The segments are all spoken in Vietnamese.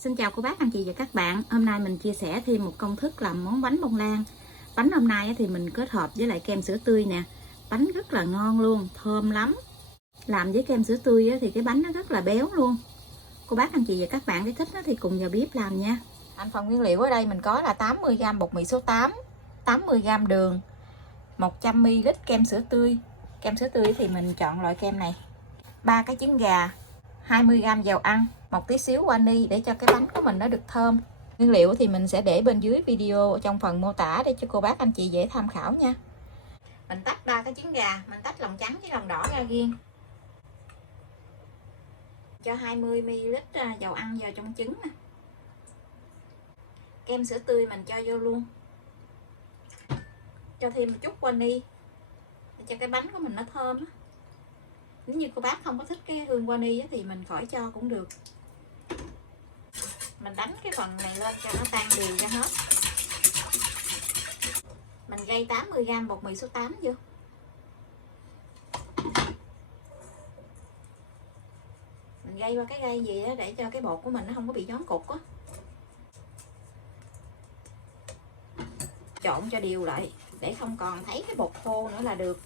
Xin chào cô bác, anh chị và các bạn. Hôm nay mình chia sẻ thêm một công thức làm món bánh bông lan. Bánh hôm nay thì mình kết hợp với lại kem sữa tươi nè. Bánh rất là ngon luôn, thơm lắm. Làm với kem sữa tươi thì cái bánh nó rất là béo luôn. Cô bác, anh chị và các bạn thích thì cùng vào bếp làm nha. Phần nguyên liệu ở đây mình có là 80g bột mì số 8, 80g đường, 100ml kem sữa tươi. Kem sữa tươi thì mình chọn loại kem này. 3 cái trứng gà, 20g dầu ăn, một tí xíu vani để cho cái bánh của mình nó được thơm. Nguyên liệu thì mình sẽ để bên dưới video trong phần mô tả để cho cô bác anh chị dễ tham khảo nha. Mình tách 3 cái trứng gà, mình tách lòng trắng với lòng đỏ ra riêng. Cho 20ml dầu ăn vào trong trứng nè. Kem sữa tươi mình cho vô luôn. Cho thêm một chút vani để cho cái bánh của mình nó thơm á. Nếu như cô bác không có thích cái hương vani thì mình khỏi cho cũng được. Mình đánh cái phần này lên cho nó tan đều ra hết. Mình gây 80g bột mì số 8 vô. Mình gây qua cái gây gì đó để cho cái bột của mình nó không có bị gión cục á. Trộn cho đều lại để không còn thấy cái bột khô nữa là được.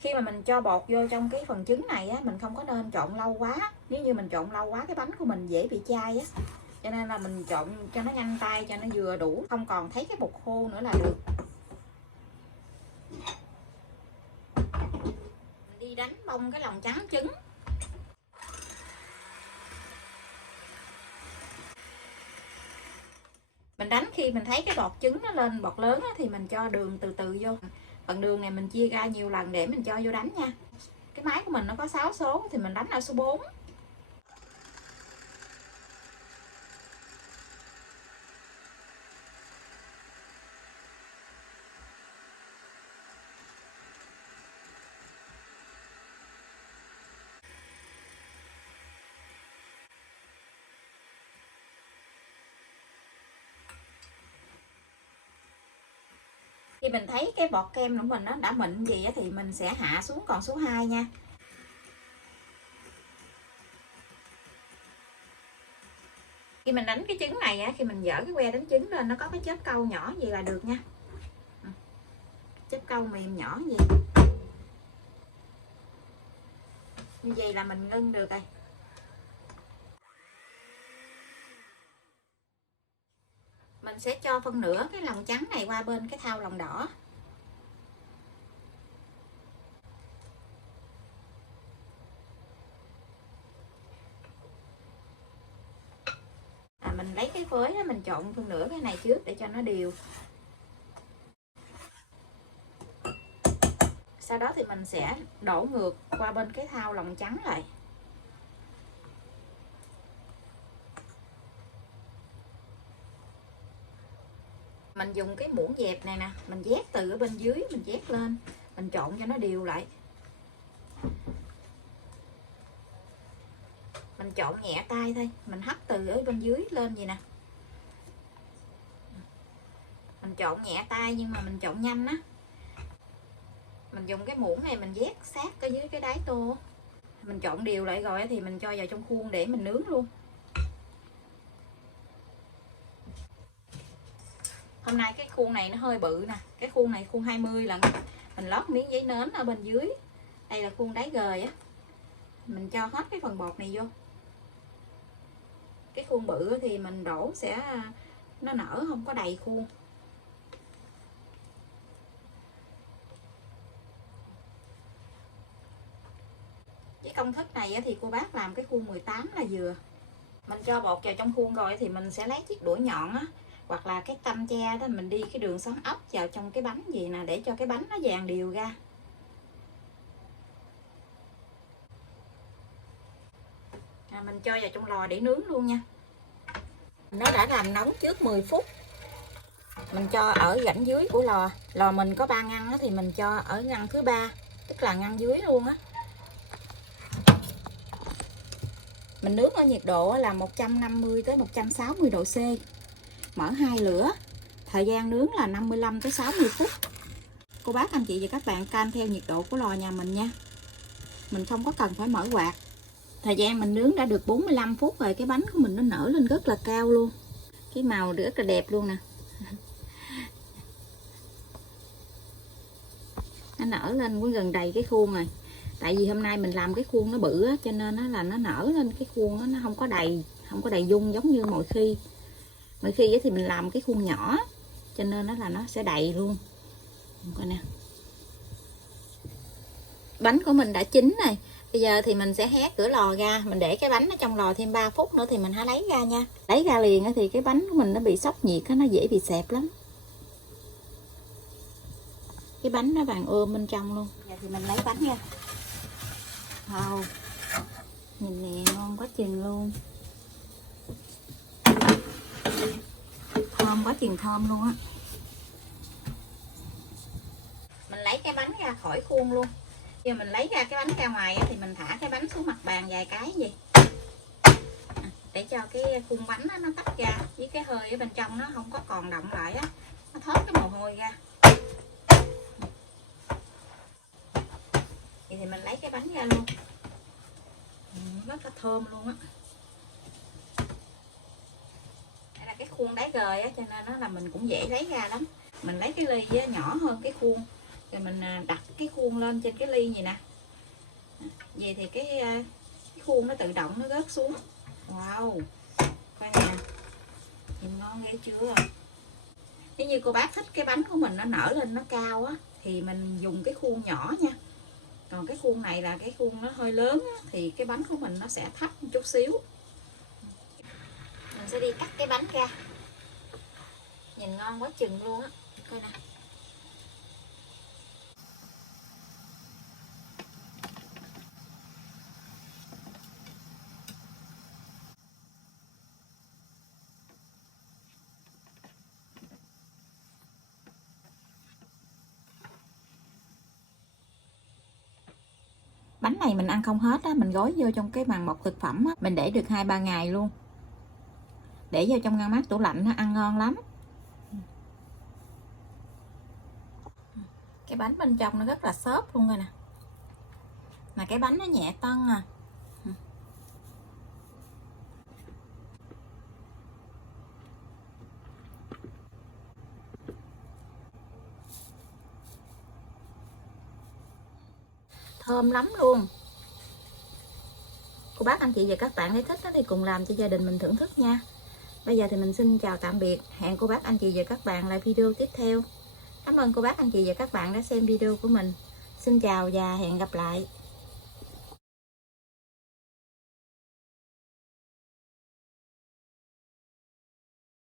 Khi mà mình cho bột vô trong cái phần trứng này á, mình không có nên trộn lâu quá. Nếu như mình trộn lâu quá cái bánh của mình dễ bị chai á. Cho nên là mình trộn cho nó nhanh tay, cho nó vừa đủ, không còn thấy cái bột khô nữa là được. Mình đi đánh bông cái lòng trắng trứng. Mình đánh khi mình thấy cái bọt trứng nó lên bọt lớn á, thì mình cho đường từ từ vô. Phần đường này mình chia ra nhiều lần để mình cho vô đánh nha. Cái máy của mình nó có 6 số thì mình đánh ở số 4. Khi mình thấy cái bọt kem của mình nó đã mịn gì thì mình sẽ hạ xuống còn số 2 nha. Khi mình đánh cái trứng này khi mình dở cái que đánh trứng lên nó có cái chớp câu nhỏ gì là được nha. Chớp câu mềm nhỏ gì. Như vậy là mình ngưng được rồi. Mình sẽ cho phân nửa cái lòng trắng này qua bên cái thau lòng đỏ. Mình lấy cái phới đó, mình trộn phân nửa cái này trước để cho nó đều. Sau đó thì mình sẽ đổ ngược qua bên cái thau lòng trắng lại. Mình dùng cái muỗng dẹp này nè, mình vét từ ở bên dưới mình vét lên, mình trộn cho nó đều lại. Mình trộn nhẹ tay thôi, mình hất từ ở bên dưới lên vậy nè. Mình trộn nhẹ tay nhưng mà mình trộn nhanh á. Mình dùng cái muỗng này mình vét sát ở dưới cái đáy tô. Mình trộn đều lại rồi thì mình cho vào trong khuôn để mình nướng luôn. Hôm nay cái khuôn này nó hơi bự nè. Cái khuôn này khuôn 20 lần. Mình lót miếng giấy nến ở bên dưới. Đây là khuôn đáy gời á. Mình cho hết cái phần bột này vô. Cái khuôn bự thì mình đổ sẽ nó nở không có đầy khuôn. Cái công thức này thì cô bác làm cái khuôn 18 là vừa. Mình cho bột vào trong khuôn rồi thì mình sẽ lấy chiếc đũa nhọn á, hoặc là cái tăm tre đó, mình đi cái đường xoắn ốc vào trong cái bánh gì nè để cho cái bánh nó vàng đều ra. Mình cho vào trong lò để nướng luôn nha. Nó đã làm nóng trước 10 phút. Mình cho ở rãnh dưới của lò. Lò mình có 3 ngăn thì mình cho ở ngăn thứ 3, tức là ngăn dưới luôn á. Mình nướng ở nhiệt độ là 150 tới 160 độ C. Mở 2 lửa. Thời gian nướng là 55 tới 60 phút. Cô bác anh chị và các bạn canh theo nhiệt độ của lò nhà mình nha. Mình không có cần phải mở quạt. Thời gian mình nướng đã được 45 phút rồi, cái bánh của mình nó nở lên rất là cao luôn. Cái màu rất là đẹp luôn nè. Nó nở lên cũng gần đầy cái khuôn rồi. Tại vì hôm nay mình làm cái khuôn nó bự á, cho nên nó là nó nở lên cái khuôn đó, nó không có đầy dung giống như mọi khi. Mọi khi thì mình làm cái khuôn nhỏ, cho nên nó sẽ đầy luôn. Coi nè. Bánh của mình đã chín rồi. Bây giờ thì mình sẽ hé cửa lò ra, mình để cái bánh ở trong lò thêm 3 phút nữa thì mình hãy lấy ra nha. Lấy ra liền thì cái bánh của mình nó bị sốc nhiệt, nó dễ bị xẹp lắm. Cái bánh nó vàng ươm bên trong luôn. Giờ thì mình lấy bánh ra. Wow. Nhìn nè, ngon quá chừng luôn. Thơm quá chừng thơm luôn á. Mình lấy cái bánh ra khỏi khuôn luôn. Giờ mình lấy ra cái bánh ra ngoài thì mình thả cái bánh xuống mặt bàn vài cái vậy. Để cho cái khuôn bánh nó tách ra, với cái hơi ở bên trong nó không có còn động lại á, nó thoát cái mồ hôi ra. Vậy thì mình lấy cái bánh ra luôn. Rất là thơm luôn á. Đây là cái khuôn đáy gời á, cho nên nó là mình cũng dễ lấy ra lắm. Mình lấy cái ly á, nhỏ hơn cái khuôn, rồi mình đặt cái khuôn lên trên cái ly gì nè. Vậy thì cái khuôn nó tự động nó rớt xuống. Wow, coi nè, nhìn ngon ghê chưa. Nếu như cô bác thích cái bánh của mình nó nở lên nó cao á, thì mình dùng cái khuôn nhỏ nha. Còn cái khuôn này là cái khuôn nó hơi lớn á, thì cái bánh của mình nó sẽ thấp một chút xíu. Mình sẽ đi cắt cái bánh ra. Nhìn ngon quá chừng luôn á. Coi nè. Bánh này mình ăn không hết á, mình gói vô trong cái màng bọc thực phẩm á, mình để được 2-3 ngày luôn. Để vô trong ngăn mát tủ lạnh nó ăn ngon lắm. Cái bánh bên trong nó rất là xốp luôn rồi nè. Mà cái bánh nó nhẹ tân à. Thơm lắm luôn. Cô bác anh chị và các bạn thấy thích thì cùng làm cho gia đình mình thưởng thức nha. Bây giờ thì mình xin chào tạm biệt. Hẹn cô bác anh chị và các bạn lại video tiếp theo. Cảm ơn cô bác anh chị và các bạn đã xem video của mình. Xin chào và hẹn gặp lại.